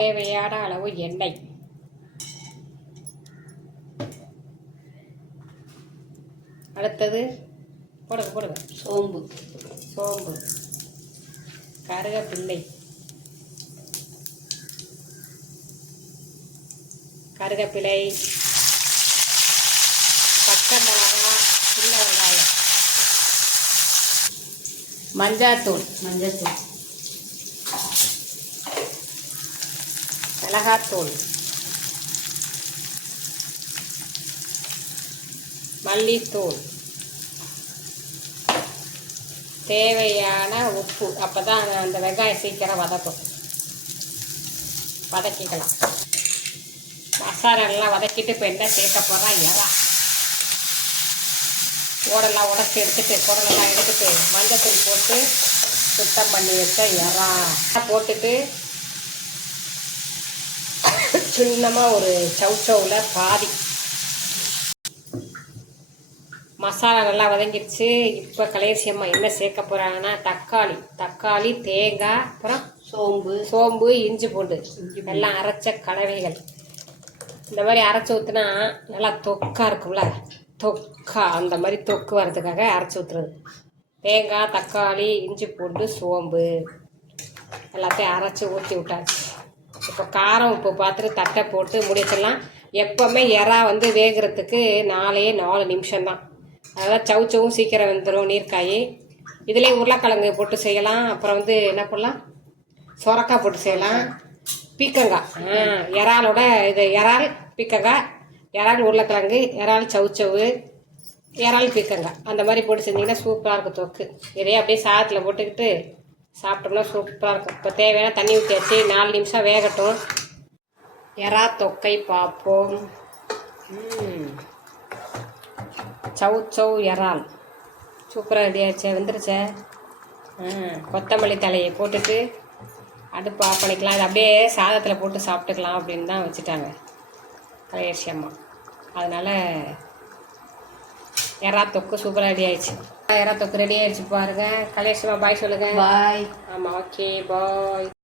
தேவையான அளவு எண்ணெய். அடுத்தது போடுங்க போடுங்க. சோம்பு. சோம்பு. கருவேப்பிள்ளை கருவேப்பிலை பச்சை மிளகா சின்ன வெங்காயம். மஞ்சாத்தூள் மஞ்சள்தூள் மிளகாத்தூள் மல்லித்தூள். தேவையான உப்பு. அப்போ தான் அந்த வெங்காயம் சீக்கிரம் வதக்கும். வதக்கிக்கலாம். மசாலா வதக்கிட்டு இப்போ என்ன சேர்க்க போகிறா இறா. ஓடெல்லாம் உடச்சி எடுத்துட்டு குடலெல்லாம் எடுத்துட்டு மஞ்சத்தூள் போட்டு சுத்தம் பண்ணி வச்ச இறா போட்டுட்டு சின்னமாக ஒரு சவுச்சவுல பாதி. மசாலா நல்லா வதங்கிடுச்சு. இப்போ கலையரசி அம்மா என்ன சேர்க்க போகிறாங்கன்னா தக்காளி. தக்காளி தேங்காய் அப்புறம் சோம்பு. சோம்பு இஞ்சி பூண்டு. எல்லாம் அரைச்ச கலவைகள். இந்த மாதிரி அரைச்சி ஊற்றுனா நல்லா தொக்கா இருக்கும்ல? தொக்கா. அந்த மாதிரி தொக்கு வர்றதுக்காக அரைச்சி ஊற்றுறது தேங்காய் தக்காளி இஞ்சி பூண்டு சோம்பு. எல்லாத்தையும் அரைச்சி ஊற்றி விட்டாச்சு. இப்போ காரம் உப்பு பார்த்துட்டு தட்டை போட்டு முடிச்சிடலாம். எப்போவுமே எறா வந்து வேகிறதுக்கு நாலே நாலு நிமிஷம்தான். அதெல்லாம் சவுச்சவும் சீக்கிரம் வந்துடும் நீர்க்காய். இதுலேயே உருளைக்கிழங்கு போட்டு செய்யலாம். அப்புறம் வந்து என்ன பண்ணலாம் சொரக்காய் போட்டு செய்யலாம். பீக்கங்காய். ஆ இறாலோட இது இறால் பீக்கங்காய் இறால் உருளைக்கிழங்கு இறால் சவுச்சவு இறால் பீக்கங்காய். அந்த மாதிரி போட்டு செஞ்சிங்கன்னா சூப்பராக இருக்கும் தொக்கு. இதையே அப்படியே சாதத்தில் போட்டுக்கிட்டு சாப்பிட்டோம்னா சூப்பராக இருக்கும். இப்போ தேவையான தண்ணி ஊற்றியாச்சு நாலு நிமிஷம் வேகட்டும். எறா தொக்கை பார்ப்போம். சவு சவு இறால் சூப்பராக ரெடியாச்சே வந்துருச்சே. கொத்தமல்லி தலையை போட்டுட்டு அடுப்பு ஆஃப் பண்ணிக்கலாம். இது அப்படியே சாதத்தில் போட்டு சாப்பிட்டுக்கலாம் அப்படின்னு தான் வச்சுட்டாங்க. கலையரசி அம்மா. அதனால் எறா தொக்கு சூப்பராக ரெடி ஆயிடுச்சு. எறா தொக்கு ரெடி ஆயிடுச்சு பாருங்க. அம்மா பாய் சொல்லுங்கள் பாய் ஆமாம் ஓகே பாய்